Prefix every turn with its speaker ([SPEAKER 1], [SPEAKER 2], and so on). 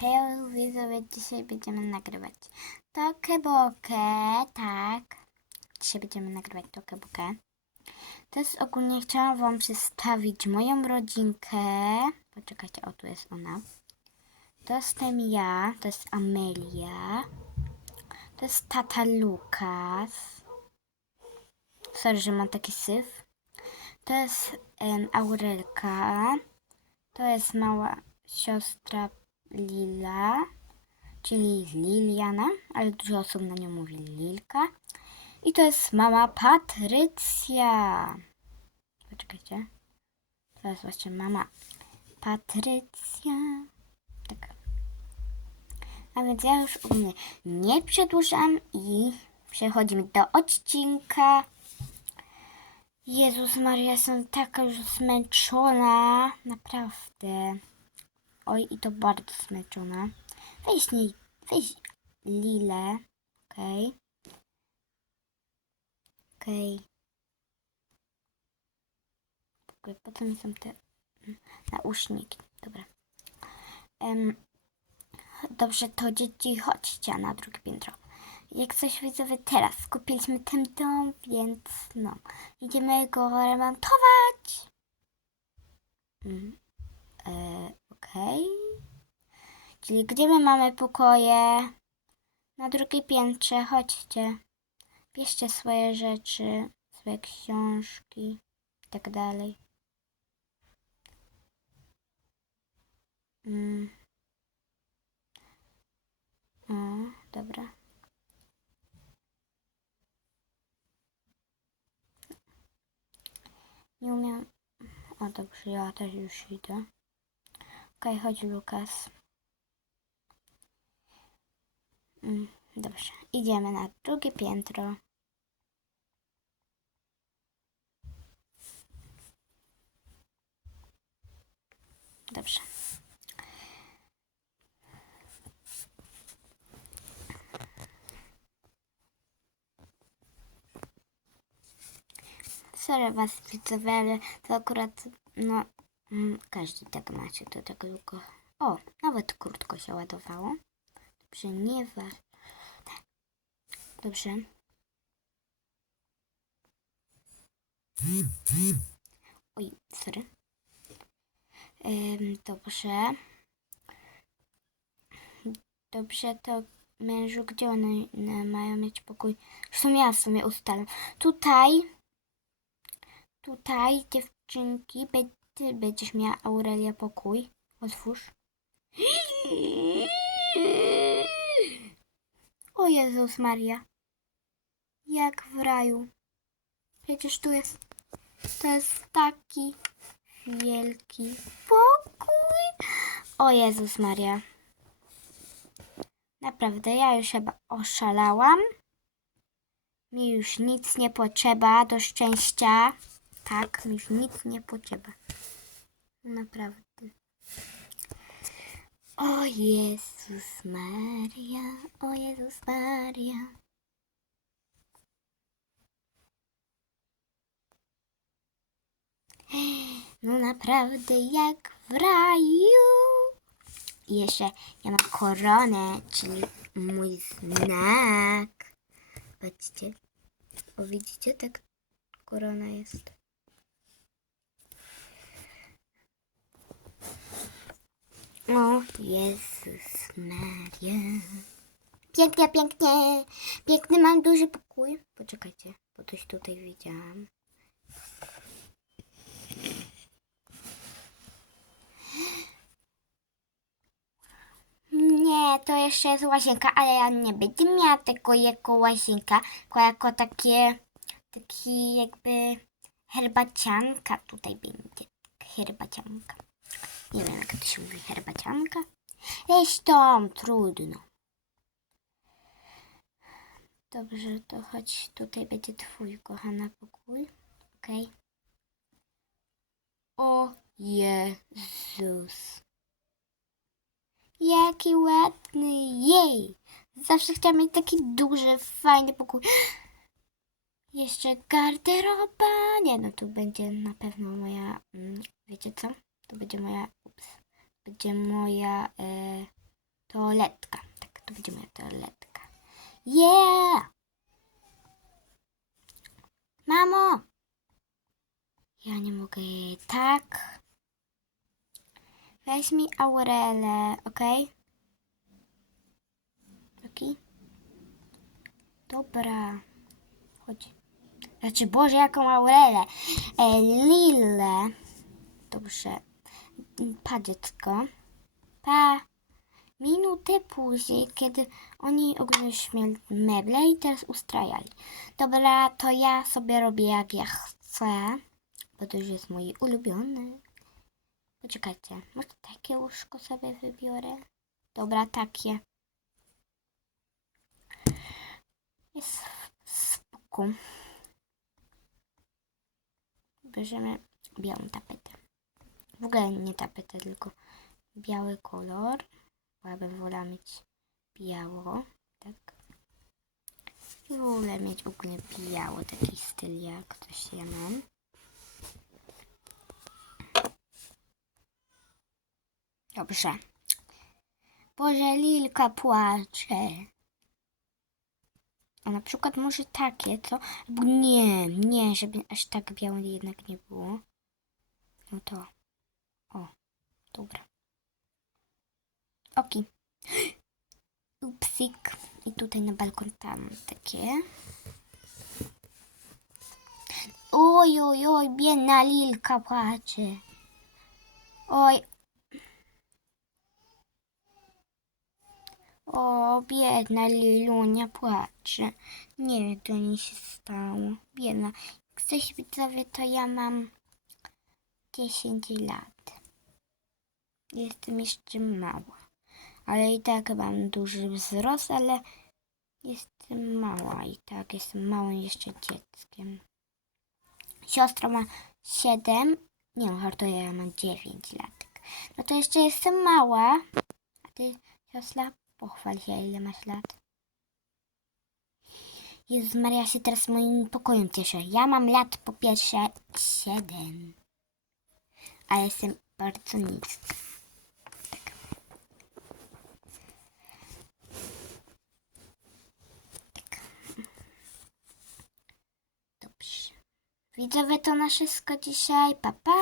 [SPEAKER 1] Hej widzowie, dzisiaj będziemy nagrywać Tokę Bokę, tak. Dzisiaj będziemy nagrywać Tokę Bokę. To jest ogólnie, chciałam wam przedstawić moją rodzinkę. Poczekajcie, o tu jest ona. To jestem ja, to jest Amelia. To jest tata Lukas. Sorry, że mam taki syf. To jest em, Aurelka. To jest mała siostra Lila, czyli Liliana, ale dużo osób na nią mówi Lilka. I to jest mama Patrycja. Poczekajcie. To jest właśnie mama Patrycja. Tak. A więc ja już ogólnie nie przedłużam i przechodzimy do odcinka. Jezus Maria, jestem taka już zmęczona. Naprawdę. Oj, i to bardzo zmęczona. Weź nie, weź Lilę. Okej. Okej. Okay. Potem są te nauszniki. Dobra. Em, dobrze, to dzieci, chodźcie na drugie piętro. Jak coś widzowie, teraz kupiliśmy ten dom, więc no, idziemy go remontować. Mm. E, Okej. Czyli gdzie my mamy pokoje? Na drugie piętrze, chodźcie. Bierzcie swoje rzeczy, swoje książki i tak dalej. Mm. O, dobra. Nie umiem. O, dobrze, ja też już idę. Okej, chodź Lukas. Mm, dobrze, idziemy na drugie piętro. Dobrze. Sorry was widzowie, ale to akurat, no, mm, każdy tak macie, to tak tylko... O, nawet krótko się ładowało. Dobrze, nie wa... Dobrze. Oj, sorry. Ym, dobrze. Dobrze, to mężu, gdzie one mają mieć pokój? Zresztą ja sobie ustalam. Tutaj, tutaj dziewczynki, ty będziesz miała Aurelia pokój. Otwórz. O Jezus Maria. Jak w raju. Przecież tu jest, to jest taki wielki pokój. O Jezus Maria. Naprawdę, ja już chyba oszalałam. Mi już nic nie potrzeba do szczęścia. Tak, mi już nic nie potrzeba. Naprawdę. O Jezus Maria, o Jezus Maria. No naprawdę jak w raju. I jeszcze ja mam koronę, czyli mój znak. Patrzcie. O widzicie, tak korona jest. O Jezus Maria. Pięknie, pięknie. Piękny mam duży pokój. Poczekajcie, bo coś tutaj widziałam. Nie, to jeszcze jest łazienka, ale ja nie będę miała tego jako łazienka, tylko jako takie, taki jakby herbacianka tutaj będzie. Herbacianka. Nie wiem, jak to się mówi, herbacianka. Zresztą trudno. Dobrze, to chodź, tutaj będzie twój kochana pokój. Okej. O Jezus. Jaki ładny, jej! Zawsze chciałam mieć taki duży, fajny pokój. Jeszcze garderoba. Nie, no tu będzie na pewno moja, mm, wiecie co? To będzie moja, ups, będzie moja, e, toaletka. Tak, to będzie moja toaletka. Yeah! Mamo! Ja nie mogę tak. Weź mi Aurelę, ok? Taki? Dobra. Chodź. Znaczy, Boże, jaką Aurelę? E, Lilę. Dobrze. Pa, dziecko. Pa. Minutę później, kiedy oni mieli meble i teraz ustrajali. Dobra, to ja sobie robię jak ja chcę, bo to już jest mój ulubiony. Poczekajcie, może takie łóżko sobie wybiorę? Dobra, takie. Jest spoko. Bierzemy białą tapetę. W ogóle nie tapetę, tylko biały kolor. Bo ja bym wolała mieć biało, tak. I wolę mieć w ogóle biało, taki styl jak coś ja mam. Dobrze. Boże, Lilka płacze. A na przykład może takie, co? Albo nie, nie, żeby aż tak białe jednak nie było. No to. Dobra. Oki. Upsik. I tutaj na balkon tam takie. Oj, oj, oj, biedna Lilka płacze. Oj. O, biedna Lilunia płacze. Nie wiem, co jej się stało. Biedna. Jak coś widzowie, to ja mam 10 lat. Jestem jeszcze mała. Ale i tak mam duży wzrost, ale jestem mała i tak jestem małym jeszcze dzieckiem. Siostra ma 7, nie to ja mam 9 lat. No to jeszcze jestem mała. A ty, siostra, pochwal się, ile masz lat. Jezus Maria, się teraz moim pokojem cieszę. Ja mam lat po pierwsze 7. Ale jestem bardzo niska. Dobrze. Widzowie, to na wszystko dzisiaj. Pa, pa!